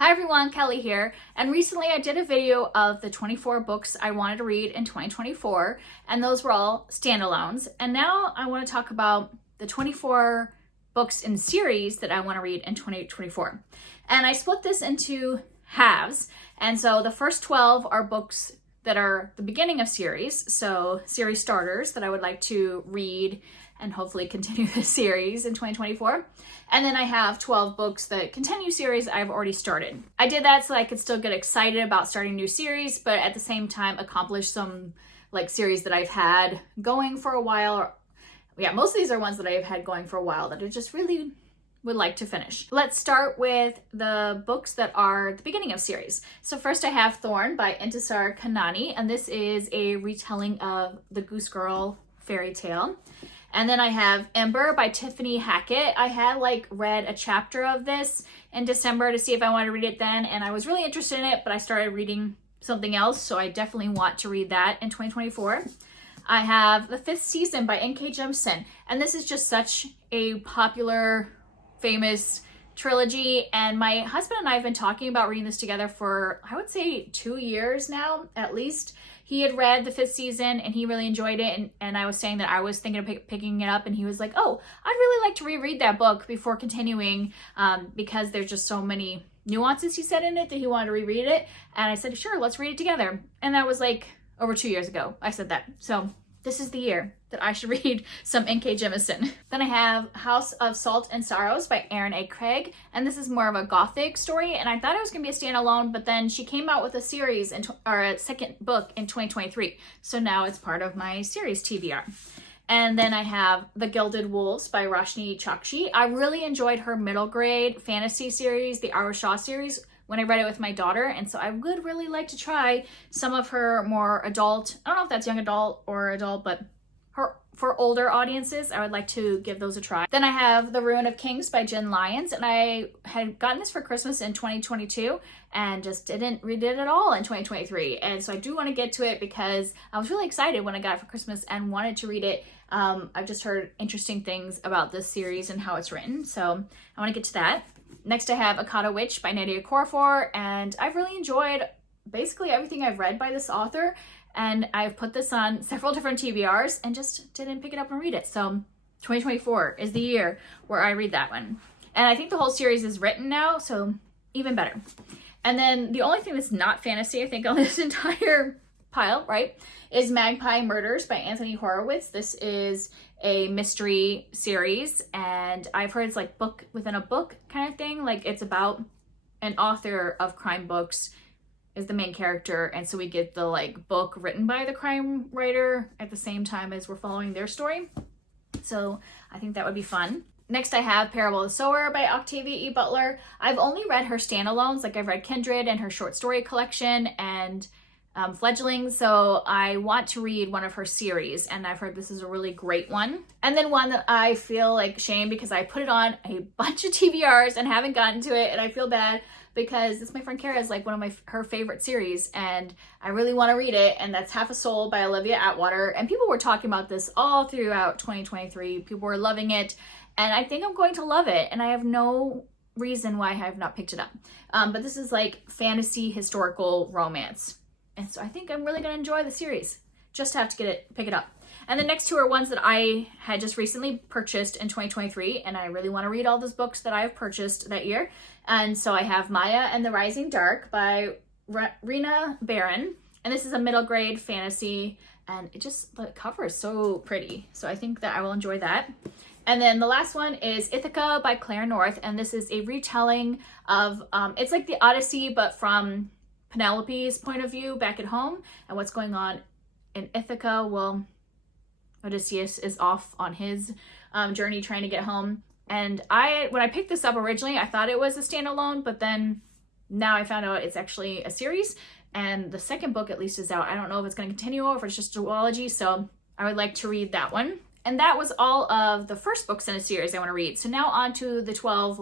Hi everyone, Kelly here, and recently I did a video of the 24 books I wanted to read in 2024, and those were all standalones. And now I want to talk about the 24 books in series that I want to read in 2024. And I split this into halves, and so the first 12 are books that are the beginning of series, so series starters that I would like to read and hopefully continue the series in 2024. And then I have 12 books that continue series I've already started. I did that so I could still get excited about starting new series, but at the same time accomplish some series that I've had going for a while. Most of these are ones that I've had going for a while that I just really would like to finish. Let's start with the books that are the beginning of series. So first I have Thorn by Intisar Khanani, and this is a retelling of the Goose Girl fairy tale. And then I have Ember by Tiffany Hackett. I had read a chapter of this in December to see if I wanted to read it then, and I was really interested in it, but I started reading something else, so I definitely want to read that in 2024. I have The Fifth Season by N.K. Jemisin, and this is just such a popular, famous trilogy, and my husband and I have been talking about reading this together for, I would say, 2 years now, at least. He had read The Fifth Season and he really enjoyed it, and I was saying that I was thinking of picking it up, and he was like, oh, I'd really like to reread that book before continuing, because there's just so many nuances, he said, in it that he wanted to reread it. And I said, sure, let's read it together. And that was over 2 years ago I said that. So this is the year that I should read some N.K. Jemisin. Then I have House of Salt and Sorrows by Erin A. Craig, and this is more of a gothic story, and I thought it was going to be a standalone, but then she came out with a series, or a second book in 2023, so now it's part of my series TBR. And then I have The Gilded Wolves by Roshni Chokshi. I really enjoyed her middle grade fantasy series, the Ara Shah series, when I read it with my daughter, and so I would really like to try some of her more adult, I don't know if that's young adult or adult, but for older audiences, I would like to give those a try. Then I have The Ruin of Kings by Jen Lyons, and I had gotten this for Christmas in 2022 and just didn't read it at all in 2023. And so I do want to get to it because I was really excited when I got it for Christmas and wanted to read it. I've just heard interesting things about this series and how it's written, so I want to get to that. Next I have Akata Witch by Nadia Okorafor, and I've really enjoyed basically everything I've read by this author, and I've put this on several different TBRs and just didn't pick it up and read it. So 2024 is the year where I read that one. And I think the whole series is written now, so even better. And then the only thing that's not fantasy, I think, on this entire pile, right, is Magpie Murders by Anthony Horowitz. This is a mystery series, and I've heard it's book within a book kind of thing. It's about an author of crime books is the main character, and so we get the book written by the crime writer at the same time as we're following their story. So I think that would be fun. Next I have Parable of the Sower by Octavia E. Butler. I've only read her standalones, I've read Kindred and her short story collection and Fledgling, so I want to read one of her series, and I've heard this is a really great one. And then one that I feel shame because I put it on a bunch of TBRs and haven't gotten to it, and I feel bad because this, my friend Kara, is one of her favorite series, and I really want to read it, and that's Half a Soul by Olivia Atwater. And people were talking about this all throughout 2023. People were loving it, and I think I'm going to love it, and I have no reason why I have not picked it up. But this is fantasy historical romance. And so I think I'm really going to enjoy the series. Just have to pick it up. And the next two are ones that I had just recently purchased in 2023, and I really want to read all those books that I've purchased that year. And so I have Maya and the Rising Dark by Rena Barron, and this is a middle grade fantasy, and the cover is so pretty. So I think that I will enjoy that. And then the last one is Ithaca by Claire North, and this is a retelling of, it's like the Odyssey, but from Penelope's point of view back at home and what's going on in Ithaca. Well, Odysseus is off on his journey trying to get home. And when I picked this up originally, I thought it was a standalone, but then now I found out it's actually a series, and the second book at least is out. I don't know if it's going to continue or if it's just a duology, so I would like to read that one. And that was all of the first books in a series I want to read. So now on to the 12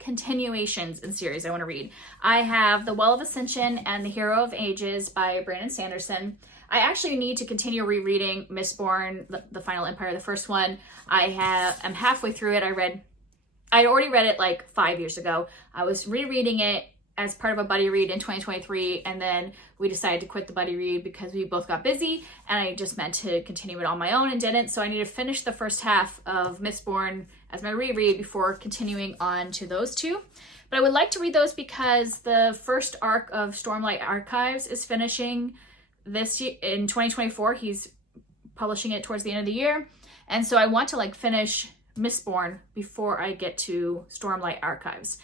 continuations in series I want to read. I have The Well of Ascension and The Hero of Ages by Brandon Sanderson. I actually need to continue rereading Mistborn, the Final Empire, the first one. I'm halfway through it. I'd already read it 5 years ago. I was rereading it as part of a buddy read in 2023, and then we decided to quit the buddy read because we both got busy, and I just meant to continue it on my own and didn't. So I need to finish the first half of Mistborn as my reread before continuing on to those two. But I would like to read those because the first arc of Stormlight Archives is finishing this year in 2024. He's publishing it towards the end of the year, and so I want to like finish Mistborn before I get to Stormlight Archives.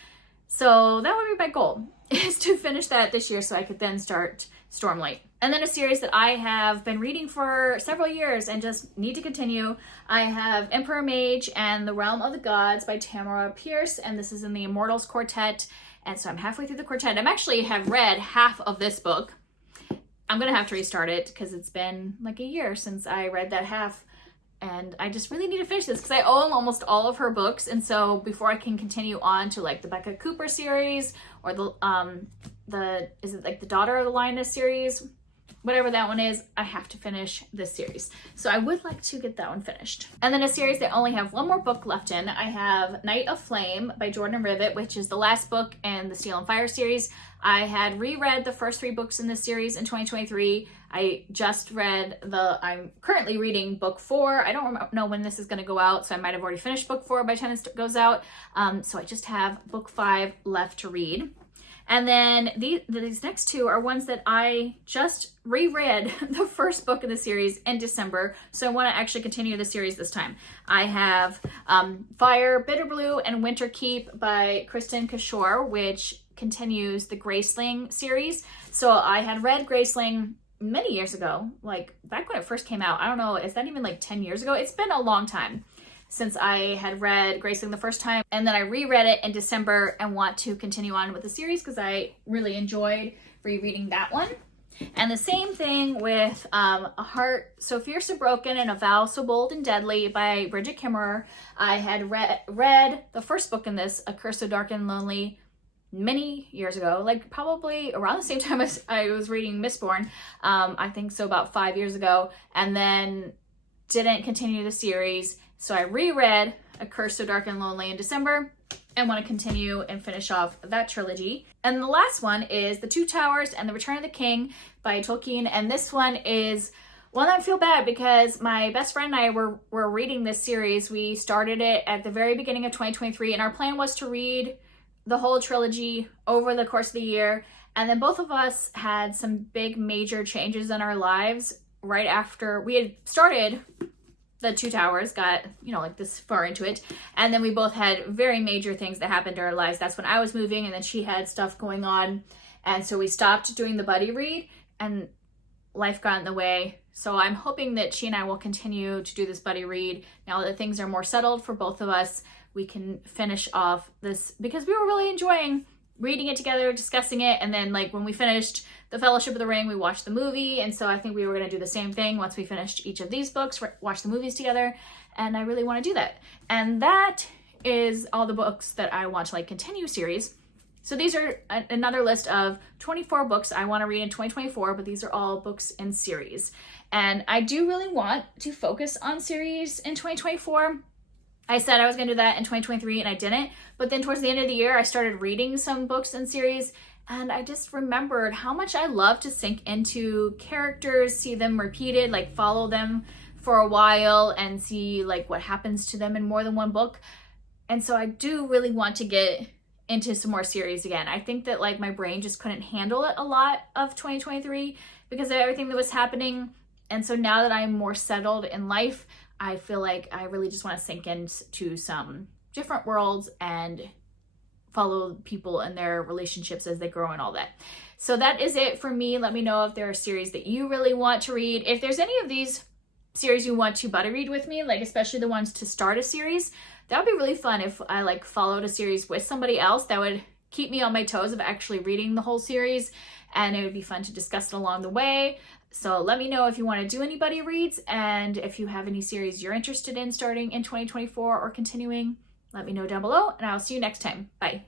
So that would be my goal, is to finish that this year so I could then start Stormlight. And then a series that I have been reading for several years and just need to continue. I have Emperor Mage and The Realm of the Gods by Tamora Pierce, and this is in the Immortals Quartet. And so I'm halfway through the quartet. I'm actually have read half of this book. I'm gonna have to restart it because it's been like a year since I read that half. And I just really need to finish this because I own almost all of her books. And so before I can continue on to like the Becca Cooper series or is it like the Daughter of the Lioness series? Whatever that one is, I have to finish this series. So I would like to get that one finished. And then a series that I only have one more book left in, I have Night of Flame by Jordan Rivett, which is the last book in the Steel and Fire series. I had reread the first 3 books in this series in 2023. I just read I'm currently reading book 4. I don't know when this is going to go out, so I might have already finished book 4 by the time it goes out. So I just have book 5 left to read. And then these next 2 are ones that I just reread the first book of the series in December. So I want to actually continue the series this time. I have Fire, Bitter Blue, and Winter Keep by Kristen Cashore, which continues the Graceling series. So I had read Graceling many years ago, like back when it first came out. I don't know, is that even like 10 years ago? It's been a long time since I had read Graceling the first time, and then I reread it in December and want to continue on with the series because I really enjoyed rereading that one. And the same thing with A Heart So Fierce and Broken and A Vow So Bold and Deadly by Bridget Kimmerer. I had read the first book in this, A Curse So Dark and Lonely, many years ago, like probably around the same time as I was reading Mistborn. I think so, about 5 years ago, and then didn't continue the series. So I reread A Curse So Dark and Lonely in December and want to continue and finish off that trilogy. And the last one is The Two Towers and the Return of the King by Tolkien. And this one is one that I feel bad because my best friend and I were reading this series. We started it at the very beginning of 2023, and our plan was to read the whole trilogy over the course of the year. And then both of us had some big major changes in our lives right after we had started The Two Towers, got, like this far into it. And then we both had very major things that happened in our lives. That's when I was moving, and then she had stuff going on. And so we stopped doing the buddy read, and life got in the way. So I'm hoping that she and I will continue to do this buddy read. Now that things are more settled for both of us, we can finish off this because we were really enjoying reading it together, discussing it. And then like when we finished The Fellowship of the Ring, we watched the movie. And so I think we were going to do the same thing once we finished each of these books, watch the movies together. And I really want to do that. And that is all the books that I want to like continue series. So these are another list of 24 books I want to read in 2024, but these are all books in series. And I do really want to focus on series in 2024. I said I was going to do that in 2023 and I didn't. But then towards the end of the year, I started reading some books in series, and I just remembered how much I love to sink into characters, see them repeated, like follow them for a while and see like what happens to them in more than one book. And so I do really want to get into some more series again. I think that like my brain just couldn't handle it a lot of 2023 because of everything that was happening. And so now that I'm more settled in life, I feel like I really just want to sink into some different worlds and follow people and their relationships as they grow and all that. So that is it for me. Let me know if there are series that you really want to read. If there's any of these series you want to buddy read with me, like especially the ones to start a series, that would be really fun if I like followed a series with somebody else. That would keep me on my toes of actually reading the whole series, and it would be fun to discuss it along the way. So let me know if you want to do any buddy reads, and if you have any series you're interested in starting in 2024 or continuing, let me know down below, and I'll see you next time. Bye.